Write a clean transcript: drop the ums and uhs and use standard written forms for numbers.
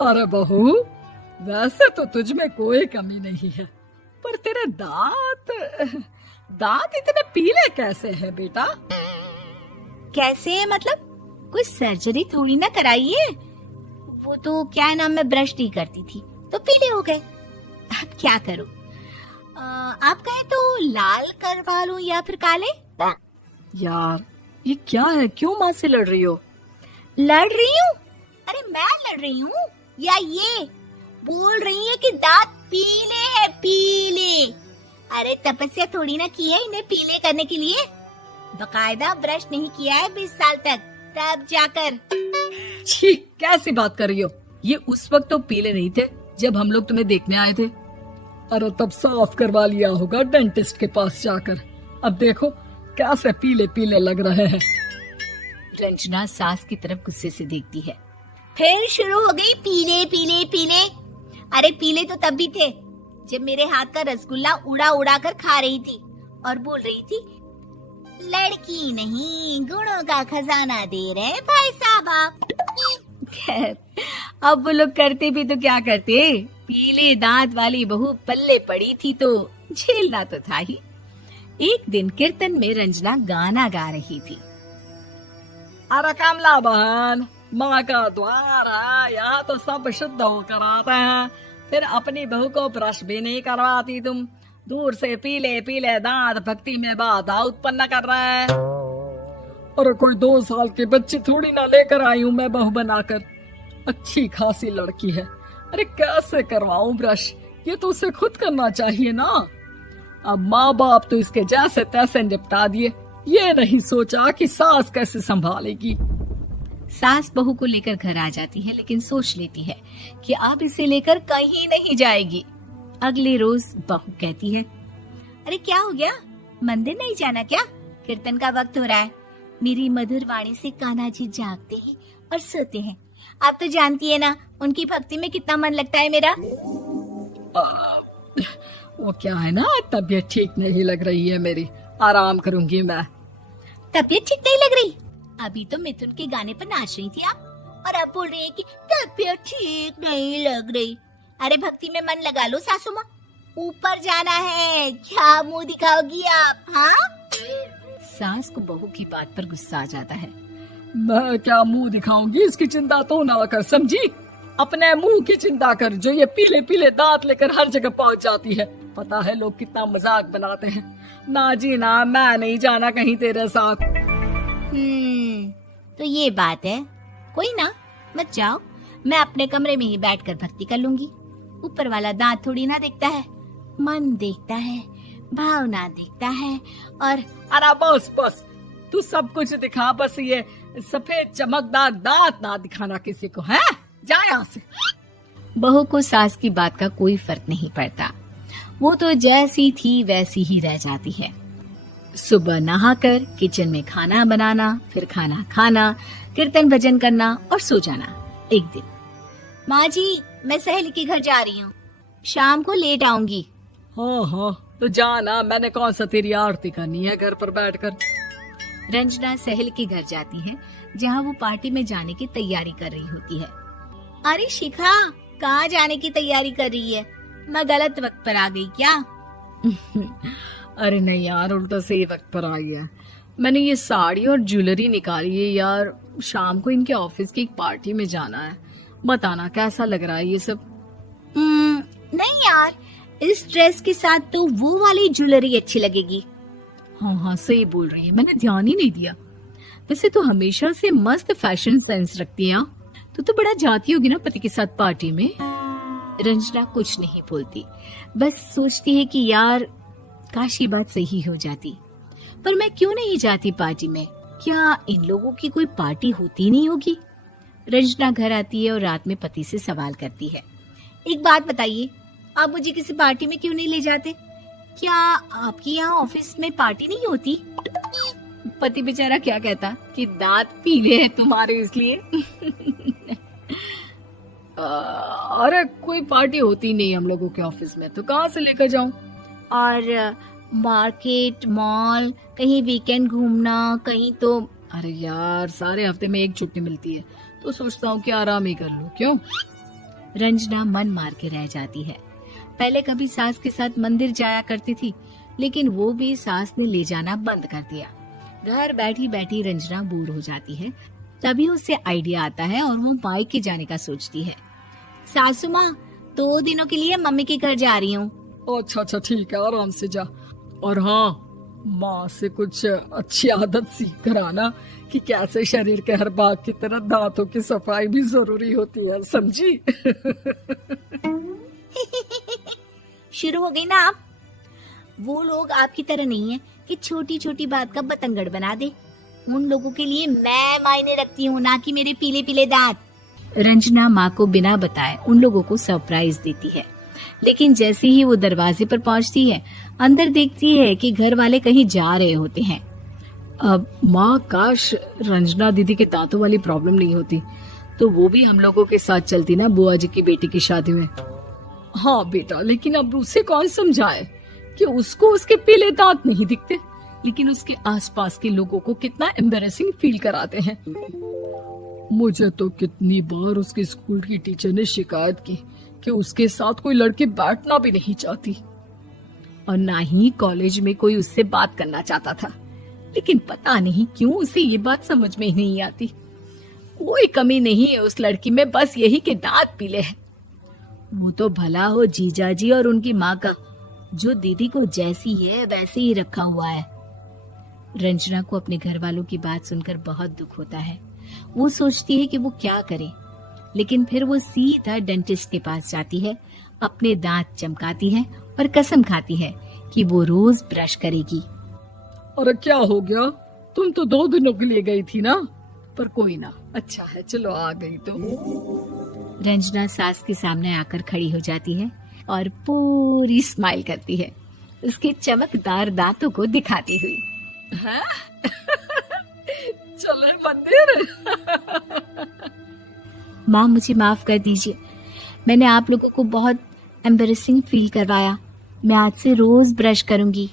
अरे बहू, वैसे तो तुझ में कोई कमी नहीं है, पर तेरे दांत दांत इतने पीले कैसे हैं बेटा? कैसे मतलब? कोई सर्जरी थोड़ी ना कराइए। वो तो क्या नाम, मैं ब्रश नहीं करती थी तो पीले हो गए। अब क्या करूं? आप कहें तो लाल करवा लूं या फिर काले? यार ये क्या है, क्यों माँ से लड़ रही हो? लड़ रही हूँ? अरे मैं लड़ रही हूँ या ये बोल रही है कि दांत पीले हैं, पीले? अरे तपस्या थोड़ी ना की है इन्हें पीले करने के लिए। बकायदा ब्रश नहीं किया है 20 साल तक, तब जाकर। छी, कैसी बात कर रही हो? ये उस वक्त तो पीले नहीं थे जब हम लोग तुम्हें देखने आए थे। अरे तब साफ करवा लिया होगा डेंटिस्ट के पास जाकर। अब देखो कैसे पीले पीले लग रहे हैं। रंजना सास की तरफ गुस्से से देखती है। फिर शुरू हो गई पीले पीले पीले। अरे पीले तो तब भी थे जब मेरे हाथ का रसगुल्ला उड़ा उड़ा कर खा रही थी और बोल रही थी, लड़की नहीं गुणों का खजाना दे रहे भाई साहब आप। खैर अब वो लोग करते भी तो क्या करते, पीले दांत वाली बहू पल्ले पड़ी थी तो झेलना तो था ही। एक दिन कीर्तन में रंजना गाना गा रही थी। अरे कमला बहन, माँ का द्वार है, यहाँ तो सब शुद्ध होकर आते हैं, फिर अपनी बहू को ब्रश भी नहीं करवाती तुम। दूर से पीले पीले दांत भक्ति में बाधा उत्पन्न कर रहे हैं। अरे कोई 2 साल के बच्चे थोड़ी ना लेकर आई हूँ मैं बहू बनाकर। अच्छी खासी लड़की है, अरे कैसे करवाऊं ब्रश? ये तो उसे खुद करना चाहिए ना। अब माँ बाप तो इसके जैसे तैसे निपटा दिए, ये नहीं सोचा कि सास कैसे संभालेगी। सास बहू को लेकर घर आ जाती है, लेकिन सोच लेती है कि अब इसे लेकर कहीं नहीं जाएगी। अगले रोज बहू कहती है, अरे क्या हो गया, मंदिर नहीं जाना क्या? कीर्तन का वक्त हो रहा है। मेरी मधुर वाणी से कान्हा जी जागते हैं और सोते हैं। आप तो जानती है ना उनकी भक्ति में कितना मन लगता है मेरा। वो क्या है ना, तबीयत ठीक नहीं लग रही है मेरी, आराम करूंगी मैं। तबीयत ठीक नहीं लग रही? अभी तो मिथुन के गाने पर नाच रही थी आप, और अब बोल रही है कि तबीयत ठीक नहीं लग रही। अरे भक्ति में मन लगा लो सासू माँ, ऊपर जाना है, क्या मुंह दिखाओगी आप? हाँ? सास को बहू की बात पर गुस्सा आ जाता है। मैं क्या मुंह दिखाऊंगी, इसकी चिंता तो ना कर, समझी? अपने मुंह की चिंता कर, जो ये पीले पीले दांत लेकर हर जगह पहुंच जाती है। पता है लोग कितना मजाक बनाते हैं। ना जी ना, मैं नहीं जाना कहीं तेरे साथ। तो ये बात है, कोई ना, मत जाओ, मैं अपने कमरे में ही बैठकर भक्ति कर लूंगी। ऊपर वाला दांत थोड़ी ना देखता है, मन देखता है, भावना देखता है। और अरे बस बस, तू सब कुछ दिखा, बस ये सफेद चमकदार दांत ना दिखाना किसी को, है? जा यहाँ से। बहू को सास की बात का कोई फर्क नहीं पड़ता, वो तो जैसी थी वैसी ही रह जाती है। सुबह नहाकर किचन में खाना बनाना, फिर खाना खाना, कीर्तन भजन करना और सो जाना। एक दिन, माँ जी मैं सहेली के घर जा रही हूँ, शाम को लेट आऊंगी। हाँ हाँ तो जाना, मैंने कौन सा तेरी आरती करनी है घर पर बैठकर। रंजना सहेली के घर जाती है, जहाँ वो पार्टी में जाने की तैयारी कर रही होती है। अरे शिखा, कहाँ जाने की तैयारी कर रही है? मैं गलत वक्त पर आ गई क्या? अरे नहीं यार, उल्टा सही वक्त पर आ गया। मैंने ये साड़ी और ज्वेलरी निकाली है यार, शाम को इनके ऑफिस की एक पार्टी में जाना है। बताना कैसा लग रहा है ये सब? नहीं यार, इस ड्रेस के साथ तो वो वाली ज्वेलरी अच्छी लगेगी। हाँ हाँ सही बोल रही है, मैंने ध्यान ही नहीं दिया। वैसे तो हमेशा से मस्त फैशन सेंस रखती है। तो बड़ा जाती होगी ना पति के साथ पार्टी में। रंजना कुछ नहीं बोलती, बस सोचती है कि यार काश ये बात सही हो जाती, पर मैं क्यों नहीं जाती पार्टी में? क्या इन लोगों की कोई पार्टी होती नहीं होगी? रंजना घर आती है और रात में पति से सवाल करती है, एक बात बताइए, आप मुझे किसी पार्टी में क्यों नहीं ले जाते? क्या आपके यहाँ ऑफिस में पार्टी नहीं होती? पति बेचारा क्या कहता कि दांत पीले हैं तुम्हारे इसलिए। अरे कोई पार्टी होती नहीं हम लोगों के ऑफिस में, तो कहाँ से लेकर जाऊं? और मार्केट, मॉल, कहीं वीकेंड घूमना, कहीं तो। अरे यार सारे हफ्ते में एक छुट्टी मिलती है, तो सोचता हूँ कि आराम ही कर लूं। क्यों? रंजना मन मार के रह जाती है। पहले कभी सास के साथ मंदिर जाया करती थी, लेकिन वो भी सास ने ले जाना बंद कर दिया। घर बैठी बैठी रंजना बोर हो जाती है। तभी उसे आइडिया आता है और वो मायके जाने का सोचती है। सासू माँ, 2 दिनों के लिए मम्मी के घर जा रही हूँ। अच्छा ठीक है, आराम से जा। और हाँ, माँ से कुछ अच्छी आदत सीख कर आना कि कैसे शरीर के हर भाग की तरह दांतों की सफाई भी जरूरी होती है, समझी? शुरू हो गई ना आप। वो लोग आपकी तरह नहीं है कि छोटी छोटी बात का बतंगड़ बना दे। उन लोगों के लिए मैं मायने रखती हूँ, ना कि मेरे पीले पीले दांत। रंजना माँ को बिना बताए उन लोगों को सरप्राइज देती है, लेकिन जैसे ही वो दरवाजे पर पहुंचती है, अंदर देखती है कि घर वाले कहीं जा रहे होते हैं। अब माँ, काश रंजना दीदी के दांतों वाली प्रॉब्लम नहीं होती तो वो भी हम लोगों के साथ चलती ना बुआ जी की बेटी की शादी में। हाँ बेटा, लेकिन अब उसे कौन समझाए कि उसको उसके पीले दांत नहीं दिखते, लेकिन उसके आसपास के लोगों को कितना एम्बैरेसिंग फील कराते हैं। मुझे तो कितनी बार उसके स्कूल की टीचर ने शिकायत की कि उसके साथ कोई लड़की बैठना भी नहीं चाहती, और ना ही कॉलेज में कोई उससे बात करना चाहता था। लेकिन पता नहीं क्यों उसे ये बात समझ में ही नहीं आती। कोई कमी नहीं है उस लड़की में, बस यही कि दांत पीले हैं। वो तो भला हो जीजाजी और उनकी माँ का, जो दीदी को जैसी है वैसे ही रखा हुआ है। रंजना को अपने घर वालों की बात सुनकर बहुत दुख होता है। वो सोचती है कि वो क्या करे, लेकिन फिर वो सीधा डेंटिस्ट के पास जाती है, अपने दांत चमकाती है और कसम खाती है कि वो रोज ब्रश करेगी। अरे क्या हो गया? तुम तो 2 दिनों के लिए गई थी ना, पर कोई ना, अच्छा है, चलो आ गई तो। रंजना सास के सामने आकर खड़ी हो जाती है और पूरी स्माइल करती है, उसके चमकदार दांतों को दिखाती हुई। हैं? चले मंदिर? माँ, मुझे माफ कर दीजिए, मैंने आप लोगों को बहुत एम्बैरेसिंग फील करवाया। मैं आज से रोज ब्रश करूंगी।